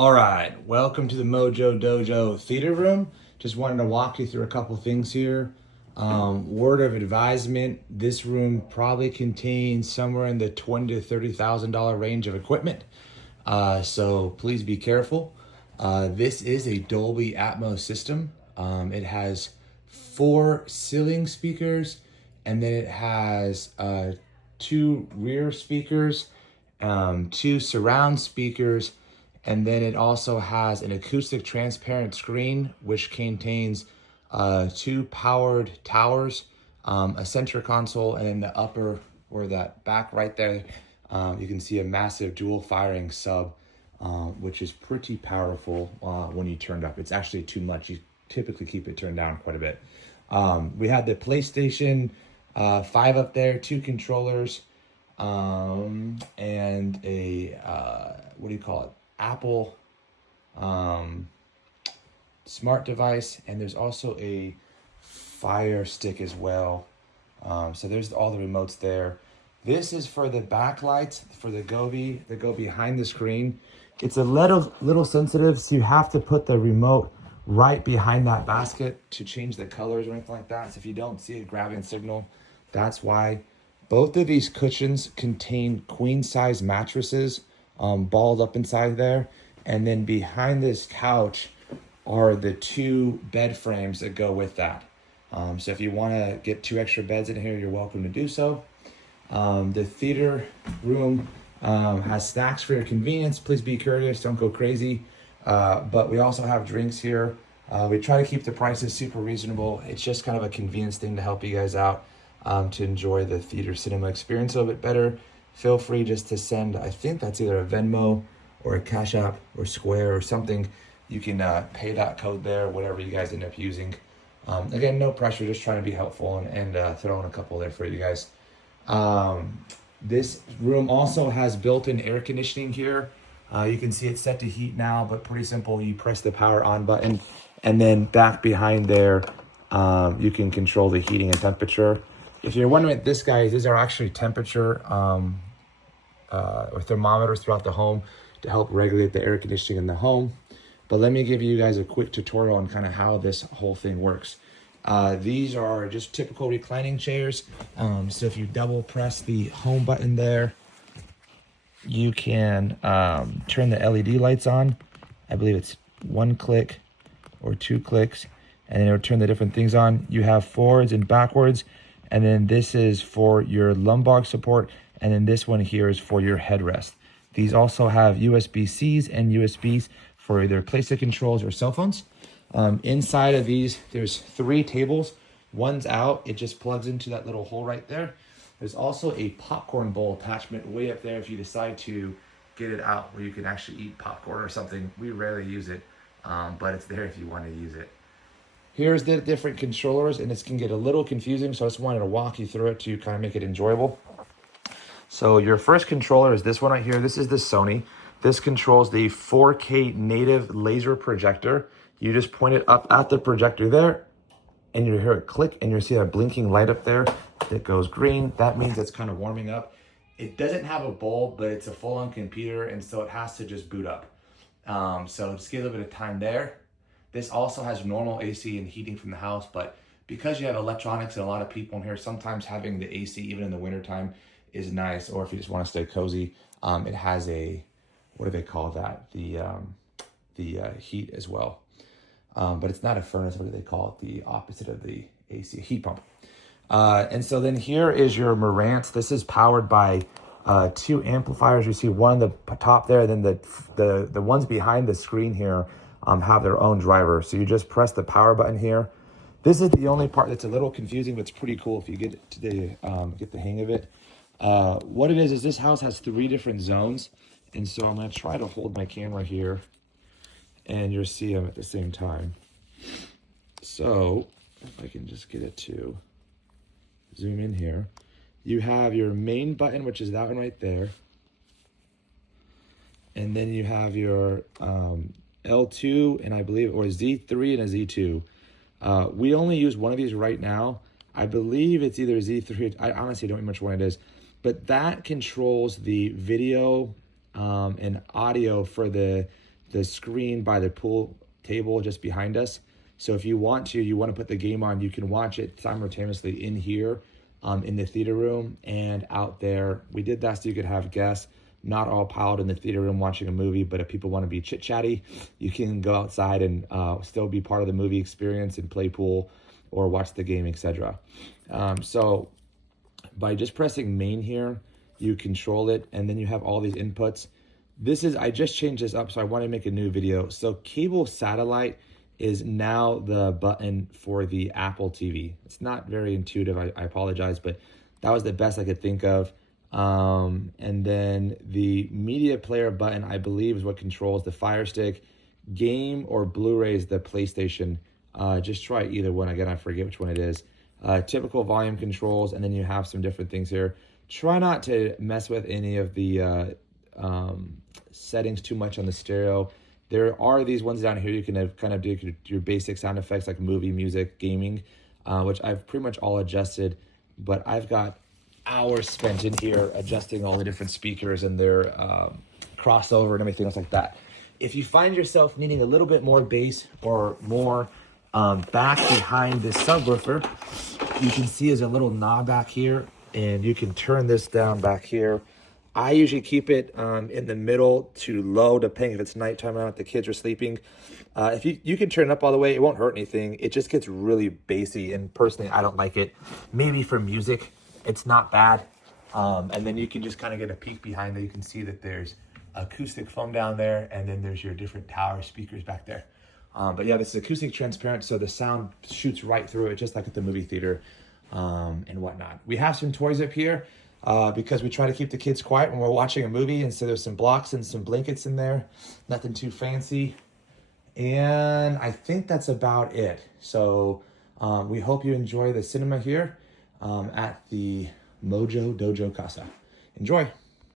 All right, welcome to the Mojo Dojo Theater Room. Just wanted to walk you through a couple things here. Word of advisement: this room probably contains somewhere in the $20,000 to $30,000 range of equipment. So please be careful. This is a Dolby Atmos system. It has 4 ceiling speakers, and then it has 2 rear speakers, 2 surround speakers, and then it also has an acoustic transparent screen, which contains 2 powered towers, a center console, and in the upper, or that back right there, you can see a massive dual firing sub, which is pretty powerful when you turn it up. It's actually too much. You typically keep it turned down quite a bit. We had the PlayStation 5 up there, 2 controllers, and a, what do you call it? Apple smart device, and there's also a Fire Stick as well. So there's all the remotes there. This is for the backlights for the Gobi that go behind the screen. It's a little sensitive, so you have to put the remote right behind that basket to change the colors or anything like that. So if you don't see it grabbing signal, that's why. Both of these cushions contain queen size mattresses, balled up inside there. And then behind this couch are the 2 bed frames that go with that. So if you want to get 2 extra beds in here, you're welcome to do so. The theater room has snacks for your convenience. Please be courteous, don't go crazy. But we also have drinks here. We try to keep the prices super reasonable. It's just kind of a convenience thing to help you guys out, to enjoy the theater cinema experience a little bit better. Feel free just to send, I think that's either a Venmo or a Cash App or Square or something. You can pay that code there, whatever you guys end up using. Again, no pressure, just trying to be helpful and throw in a couple there for you guys. This room also has built-in air conditioning here. You can see it's set to heat now, but pretty simple. You press the power on button, and then back behind there, you can control the heating and temperature. If you're wondering what this guy is, these are actually temperature or thermometers throughout the home to help regulate the air conditioning in the home. But let me give you guys a quick tutorial on kind of how this whole thing works. These are just typical reclining chairs. So if you double press the home button there, you can turn the LED lights on. I believe it's 1 click or 2 clicks, and then it'll turn the different things on. You have forwards and backwards, and then this is for your lumbar support, and then this one here is for your headrest. These also have USB-Cs and USBs for either PlayStation controls or cell phones. Inside of these, there's 3 tables. One's out, it just plugs into that little hole right there. There's also a popcorn bowl attachment way up there if you decide to get it out where you can actually eat popcorn or something. We rarely use it, but it's there if you want to use it. Here's the different controllers, and this can get a little confusing, so I just wanted to walk you through it to kind of make it enjoyable. So your first controller is this one right here. This is the Sony. This controls the 4K native laser projector. You just point it up at the projector there, and you hear it click, and you see a blinking light up there that goes green. That means it's kind of warming up. It doesn't have a bulb, but it's a full-on computer, and so it has to just boot up. So just give a little bit of time there. This also has normal AC and heating from the house, but because you have electronics and a lot of people in here, sometimes having the AC even in the wintertime is nice, or if you just want to stay cozy, it has a, what do they call that? The heat as well. But it's not a furnace, what do they call it? The opposite of the AC, heat pump. And so then here is your Marantz. This is powered by 2 amplifiers. You see one at the top there, then the ones behind the screen here have their own driver. So you just press the power button here. This is the only part that's a little confusing, but it's pretty cool if you get the hang of it. What it is this house has 3 different zones. And so I'm going to try to hold my camera here, and you'll see them at the same time. So if I can just get it to zoom in here. You have your main button, which is that one right there. And then you have your L2 and I believe, or Z3 and a Z2. We only use one of these right now. I believe it's either Z3. I honestly don't remember which one it is. But that controls the video and audio for the the screen by the pool table just behind us. So if you want to put the game on, you can watch it simultaneously in here, in the theater room and out there. We did that so you could have guests, not all piled in the theater room watching a movie, but if people want to be chit-chatty, you can go outside and still be part of the movie experience and play pool or watch the game, etc. So by just pressing main here, you control it, and then you have all these inputs. I just changed this up, so I want to make a new video. So cable satellite is now the button for the Apple TV. It's not very intuitive, I apologize, but that was the best I could think of. And then the media player button, I believe, is what controls the Fire Stick. Game or Blu-ray is the PlayStation. Just try either one. Again, I forget which one it is. Typical volume controls, and then you have some different things here. Try not to mess with any of the settings too much on the stereo. There are these ones down here you can kind of do your basic sound effects like movie, music, gaming, which I've pretty much all adjusted, but I've got hours spent in here adjusting all the different speakers and their crossover and everything else like that. If you find yourself needing a little bit more bass or more back behind this subwoofer, you can see there's a little knob back here, and you can turn this down back here. I usually keep it in the middle to low, depending if it's nighttime or not, the kids are sleeping. If you can turn it up all the way, it won't hurt anything. It just gets really bassy, and personally, I don't like it. Maybe for music, it's not bad. And then you can just kind of get a peek behind there. You can see that there's acoustic foam down there, and then there's your different tower speakers back there. But yeah, this is acoustic transparent, so the sound shoots right through it, just like at the movie theater and whatnot. We have some toys up here because we try to keep the kids quiet when we're watching a movie, and so there's some blocks and some blankets in there. Nothing too fancy. And I think that's about it. So we hope you enjoy the cinema here at the Mojo Dojo Casa. Enjoy.